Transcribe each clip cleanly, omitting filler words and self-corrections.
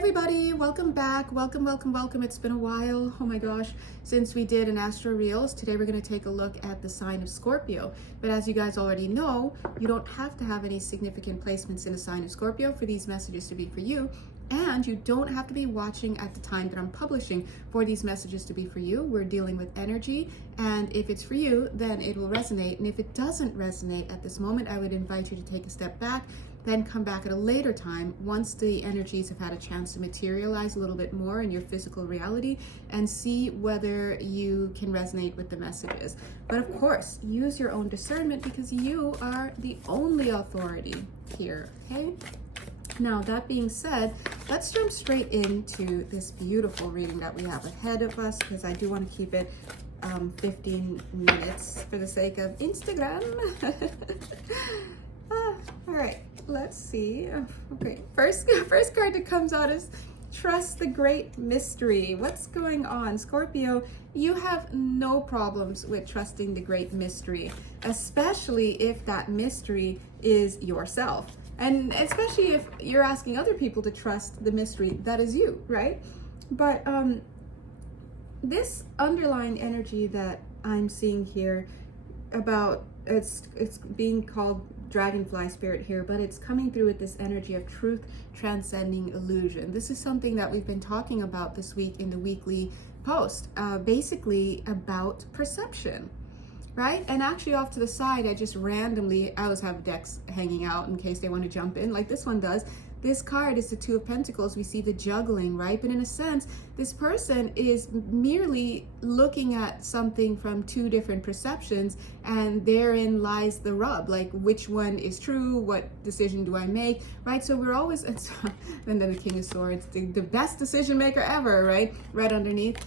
everybody, welcome back. Welcome. It's been a while, oh my gosh, since we did an astro reels. Today we're going to take a look at the sign of Scorpio. But as you guys already know, you don't have to have any significant placements in a sign of Scorpio for these messages to be for you. And you don't have to be watching at the time that I'm publishing for these messages to be for you. We're dealing with energy, and if it's for you, then it will resonate. And if it doesn't resonate at this moment, I would invite you to take a step back, then come back at a later time once the energies have had a chance to materialize a little bit more in your physical reality, and see whether you can resonate with the messages. But of course, use your own discernment because you are the only authority here, okay? Now, that being said, let's jump straight into this beautiful reading that we have ahead of us, because I do want to keep it 15 minutes for the sake of Instagram. All right, let's see. Okay, first card that comes out is Trust the Great Mystery. What's going on? Scorpio, you have no problems with trusting the great mystery, especially if that mystery is yourself. And especially if you're asking other people to trust the mystery that is you, right? But this underlying energy that I'm seeing here about, it's being called dragonfly spirit here, but it's coming through with this energy of truth transcending illusion. This is something that we've been talking about this week in the weekly post, basically about perception. Right? And actually off to the side, I just randomly, I always have decks hanging out in case they want to jump in, like this one does. This card is the Two of Pentacles. We see the juggling, right? But in a sense, this person is merely looking at something from two different perceptions, and therein lies the rub. Like, which one is true? What decision do I make? Right? So we're always, and then the King of Swords, the best decision maker ever, right? Right underneath.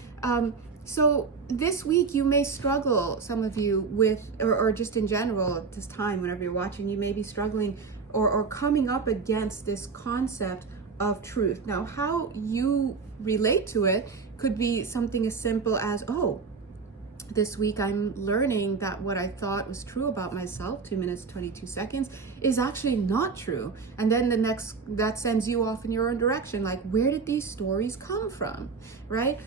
So this week you may struggle, some of you, with, or just in general at this time, whenever you're watching, you may be struggling or coming up against this concept of truth. Now, how you relate to it could be something as simple as, oh, this week I'm learning that what I thought was true about myself, 2 minutes, 22 seconds, is actually not true. And then the next, that sends you off in your own direction. Like, where did these stories come from, right?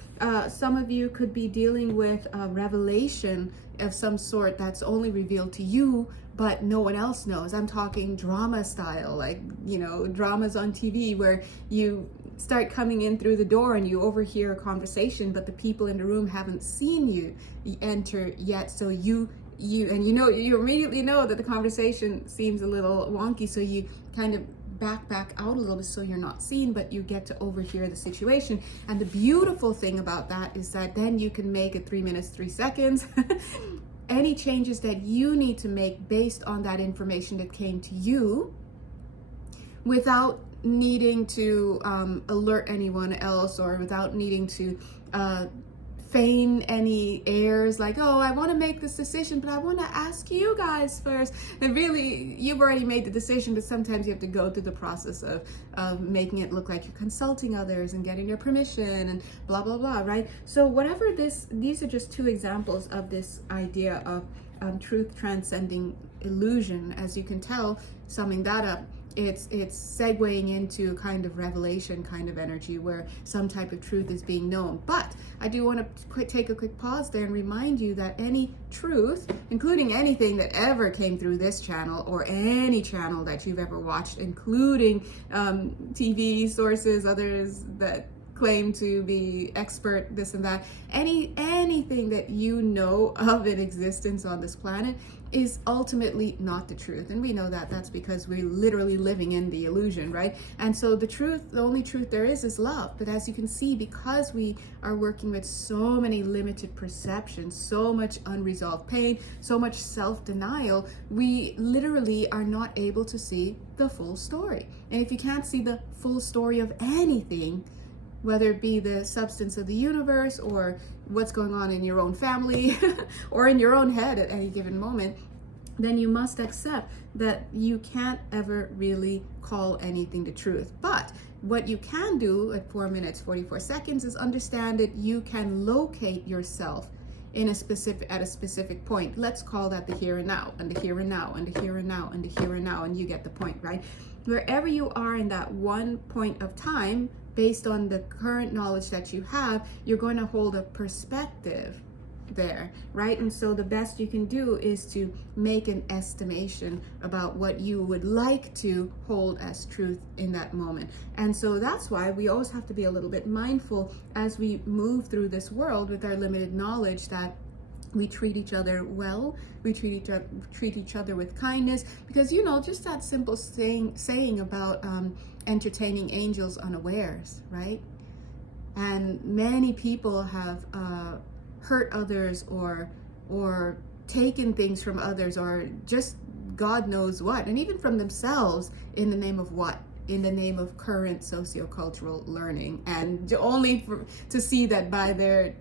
Some of you could be dealing with a revelation of some sort that's only revealed to you, but no one else knows. I'm talking drama style, like, you know, dramas on TV where you start coming in through the door and you overhear a conversation, but the people in the room haven't seen you enter yet. So you immediately know that the conversation seems a little wonky. So you kind of back out a little bit so you're not seen, but you get to overhear the situation. And the beautiful thing about that is that then you can make it 3 minutes, 3 seconds. Any changes that you need to make based on that information that came to you without needing to alert anyone else, or without needing to feign any airs like, oh, I want to make this decision, but I want to ask you guys first. And really, you've already made the decision, but sometimes you have to go through the process of making it look like you're consulting others and getting their permission and blah, blah, blah, right? So whatever these are just two examples of this idea of truth transcending illusion. As you can tell, summing that up, it's segueing into kind of revelation kind of energy where some type of truth is being known. But I do want to take a quick pause there and remind you that any truth, including anything that ever came through this channel or any channel that you've ever watched, including TV sources, others that claim to be expert, this and that, anything that you know of in existence on this planet is ultimately not the truth. And we know that that's because we're literally living in the illusion, right? And so the only truth there is love. But as you can see, because we are working with so many limited perceptions, so much unresolved pain, so much self-denial, we literally are not able to see the full story. And if you can't see the full story of anything, whether it be the substance of the universe or what's going on in your own family or in your own head at any given moment, then you must accept that you can't ever really call anything the truth. But what you can do at 4 minutes, 44 seconds is understand that you can locate yourself in a specific, at a specific point. Let's call that the here and now, and the here and now, and the here and now, and the here and now, and you get the point, right? Wherever you are in that one point of time, based on the current knowledge that you have, you're going to hold a perspective there, right? And so the best you can do is to make an estimation about what you would like to hold as truth in that moment. And so that's why we always have to be a little bit mindful as we move through this world with our limited knowledge, that we treat each other well, we treat each other with kindness, because just that simple saying about entertaining angels unawares, right? And many people have hurt others or taken things from others, or just God knows what, and even from themselves, in the name of what? In the name of current sociocultural learning, and only to see that by the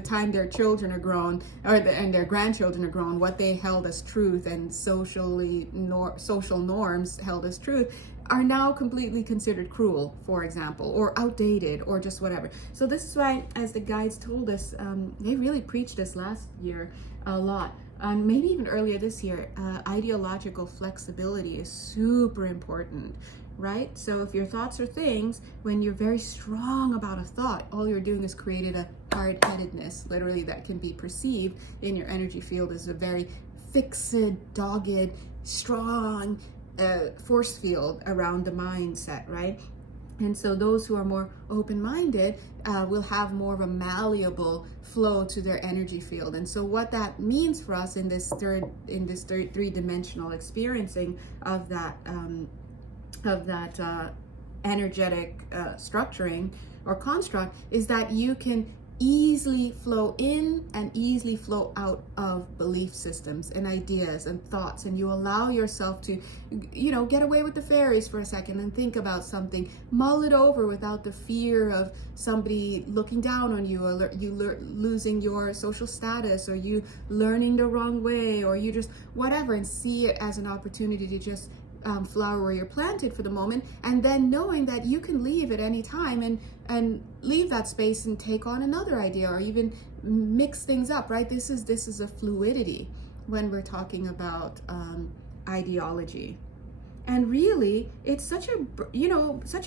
time their children are grown, and their grandchildren are grown, what they held as truth and social norms held as truth are now completely considered cruel, for example, or outdated, or just whatever. So this is why, as the guides told us, they really preached this last year a lot, and maybe even earlier this year, ideological flexibility is super important, right? So if your thoughts are things, when you're very strong about a thought, all you're doing is creating a hard-headedness, literally, that can be perceived in your energy field as a very fixed, dogged, strong force field around the mindset, right? And so those who are more open-minded will have more of a malleable flow to their energy field. And so what that means for us in this three-dimensional experiencing of that energetic structuring or construct is that you can easily flow in and easily flow out of belief systems and ideas and thoughts, and you allow yourself to get away with the fairies for a second and think about something, mull it over without the fear of somebody looking down on you, or you losing your social status, or you learning the wrong way, or you just whatever, and see it as an opportunity to just flower where you're planted for the moment, and then knowing that you can leave at any time and leave that space and take on another idea, or even mix things up, right? This is a fluidity when we're talking about ideology. And really, it's such a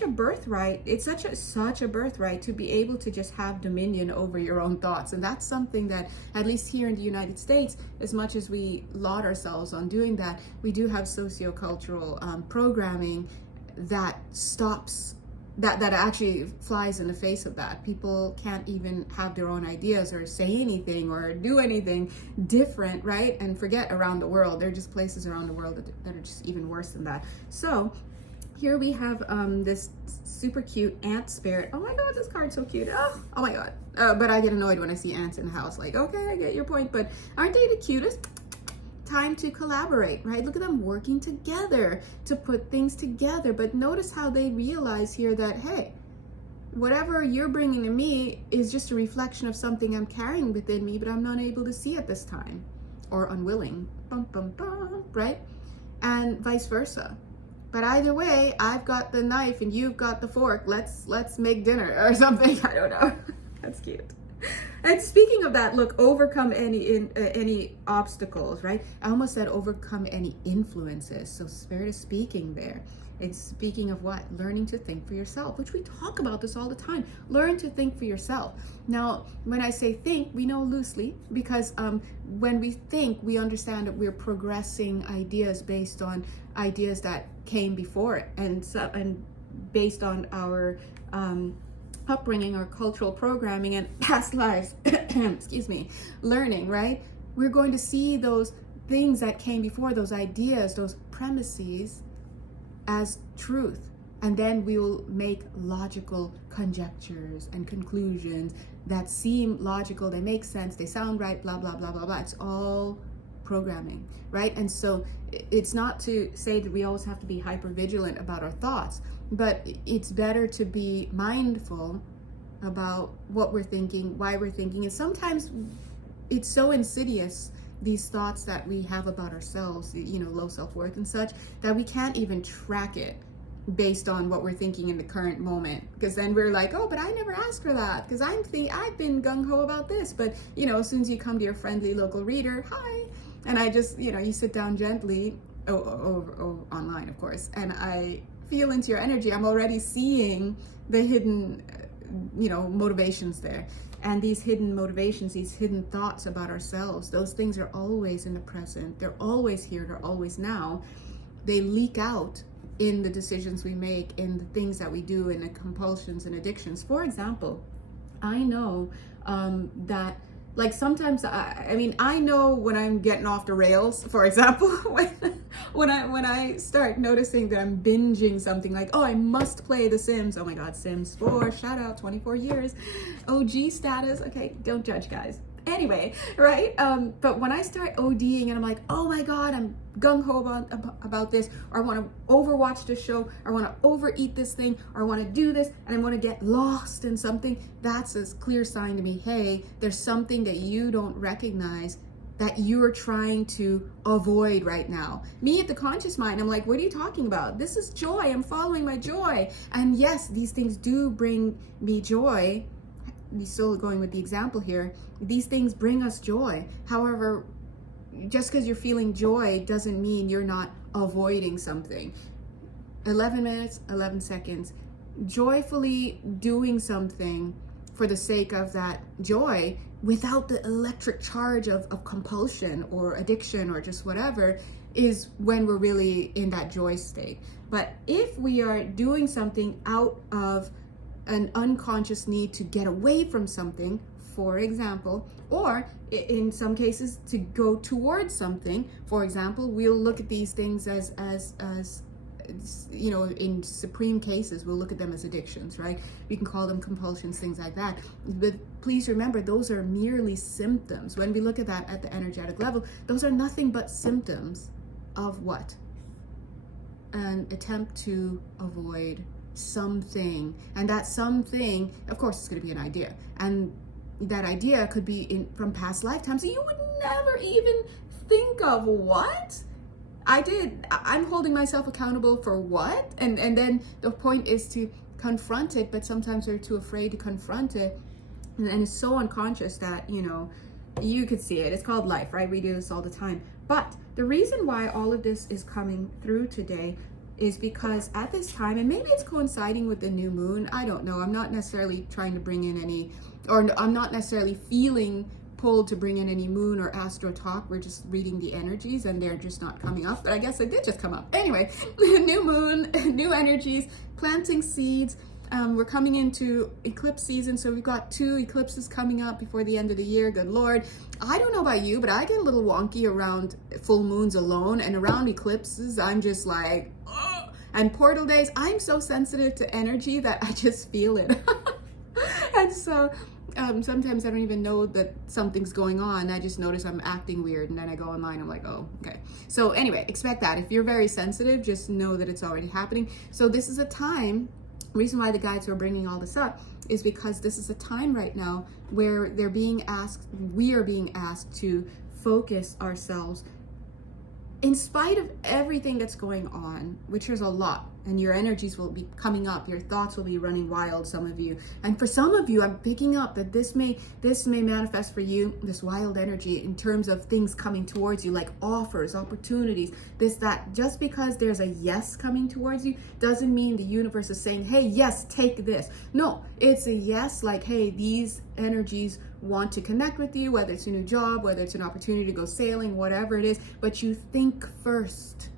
birthright. It's such a birthright to be able to just have dominion over your own thoughts. And that's something that, at least here in the United States, as much as we laud ourselves on doing that, we do have sociocultural programming that stops, that actually flies in the face of that. People can't even have their own ideas or say anything or do anything different, right? And forget around the world. There are just places around the world that are just even worse than that. So here we have this super cute ant spirit. Oh my God, this card's so cute. Oh my God. But I get annoyed when I see ants in the house. Like, okay, I get your point, but aren't they the cutest? Time to collaborate, right? Look at them working together to put things together. But notice how they realize here that, hey, whatever you're bringing to me is just a reflection of something I'm carrying within me, but I'm not able to see at this time, or unwilling, bum, bum, bum, right? And vice versa. But either way, I've got the knife and you've got the fork. Let's make dinner or something. I don't know. That's cute. And speaking of that, look, overcome any obstacles, right? I almost said overcome any influences. So Spirit is speaking there. It's speaking of what? Learning to think for yourself, which we talk about this all the time. Learn to think for yourself. Now, when I say think, we know loosely, because when we think, we understand that we're progressing ideas based on ideas that came before it, and based on our upbringing or cultural programming and past lives, excuse me, learning, right? We're going to see those things that came before, those ideas, those premises, as truth. And then we will make logical conjectures and conclusions that seem logical, they make sense, they sound right, blah, blah, blah, blah, blah. It's all programming, right? And so it's not to say that we always have to be hyper vigilant about our thoughts, but it's better to be mindful about what we're thinking, why we're thinking. And sometimes it's so insidious, these thoughts that we have about ourselves, low self-worth and such, that we can't even track it based on what we're thinking in the current moment, because then we're like, oh, but I never asked for that because I've been gung-ho about this. But as soon as you come to your friendly local reader, hi, and I just you sit down gently, online of course, and I feel into your energy, I'm already seeing the hidden motivations there. And these hidden motivations, these hidden thoughts about ourselves, those things are always in the present. They're always here. They're always now. They leak out in the decisions we make, in the things that we do, in the compulsions and addictions. For example, I know that, like, sometimes I know when I'm getting off the rails. For example, when I start noticing that I'm binging something, like, oh, I must play The Sims. Oh my God, Sims 4, shout out, 24 years, OG status. Okay, don't judge, guys. Anyway, right? But when I start ODing and I'm like, oh my God, I'm gung-ho about this, or I want to overwatch this show, or I want to overeat this thing, or I want to do this, and I want to get lost in something, that's a clear sign to me, hey, there's something that you don't recognize that you're trying to avoid right now. Me at the conscious mind, I'm like, what are you talking about? This is joy. I'm following my joy. And yes, these things do bring me joy. Still going with the example here, these things bring us joy. However, just because you're feeling joy doesn't mean you're not avoiding something. 11 minutes, 11 seconds, joyfully doing something for the sake of that joy without the electric charge of compulsion or addiction or just whatever, is when we're really in that joy state. But if we are doing something out of an unconscious need to get away from something, for example, or in some cases to go towards something, for example, we'll look at these things as in supreme cases, we'll look at them as addictions, right? We can call them compulsions, things like that. But please remember, those are merely symptoms. When we look at that at the energetic level, those are nothing but symptoms of what? An attempt to avoid something. And that something, of course, it's going to be an idea, and that idea could be from past lifetimes that you would never even think of. What I'm holding myself accountable for what? And then the point is to confront it, but sometimes we're too afraid to confront it, and it's so unconscious that you could see it. It's called life, right? We do this all the time. But the reason why all of this is coming through today is because at this time, and maybe it's coinciding with the new moon, I don't know, I'm not necessarily trying to bring in any, or I'm not necessarily feeling pulled to bring in any moon or astro talk. We're just reading the energies and they're just not coming up, but I guess they did just come up. Anyway, new moon, new energies, planting seeds. We're coming into eclipse season, so we've got 2 eclipses coming up before the end of the year. Good Lord. I don't know about you, but I get a little wonky around full moons alone, and around eclipses, I'm just like, oh. And portal days, I'm so sensitive to energy that I just feel it. And so sometimes I don't even know that something's going on. I just notice I'm acting weird, and then I go online, I'm like, oh, okay. So anyway, expect that. If you're very sensitive, just know that it's already happening. So this is a time. Reason why the guides are bringing all this up is because this is a time right now where we are being asked to focus ourselves in spite of everything that's going on, which is a lot, and your energies will be coming up, your thoughts will be running wild, some of you. And for some of you, I'm picking up that this may manifest for you, this wild energy, in terms of things coming towards you, like offers, opportunities, this, that. Just because there's a yes coming towards you doesn't mean the universe is saying, hey, yes, take this. No, it's a yes, like, hey, these energies want to connect with you, whether it's a new job, whether it's an opportunity to go sailing, whatever it is, but you think first.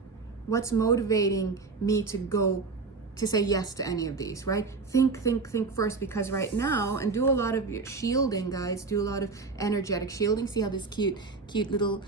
What's motivating me to say yes to any of these, right? Think first, because right now, and do a lot of your shielding, guys, do a lot of energetic shielding. See how this cute little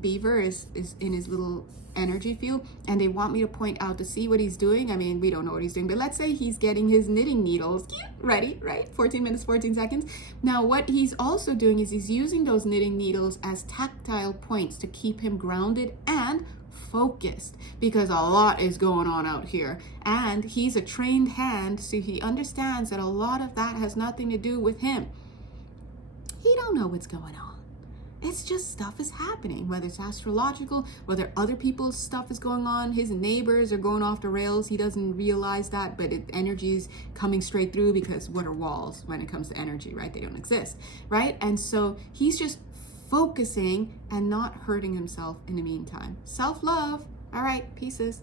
beaver is in his little energy field, and they want me to point out to see what he's doing. I mean, we don't know what he's doing, but let's say he's getting his knitting needles ready, right? 14 minutes, 14 seconds. Now, what he's also doing is he's using those knitting needles as tactile points to keep him grounded and focused, because a lot is going on out here, and he's a trained hand, so he understands that a lot of that has nothing to do with him. He don't know what's going on. It's just stuff is happening, whether it's astrological, whether other people's stuff is going on, his neighbors are going off the rails. He doesn't realize that, but energy is coming straight through, because what are walls when it comes to energy, right? They don't exist, right? And so he's just focusing and not hurting himself in the meantime. Self-love. All right, pieces.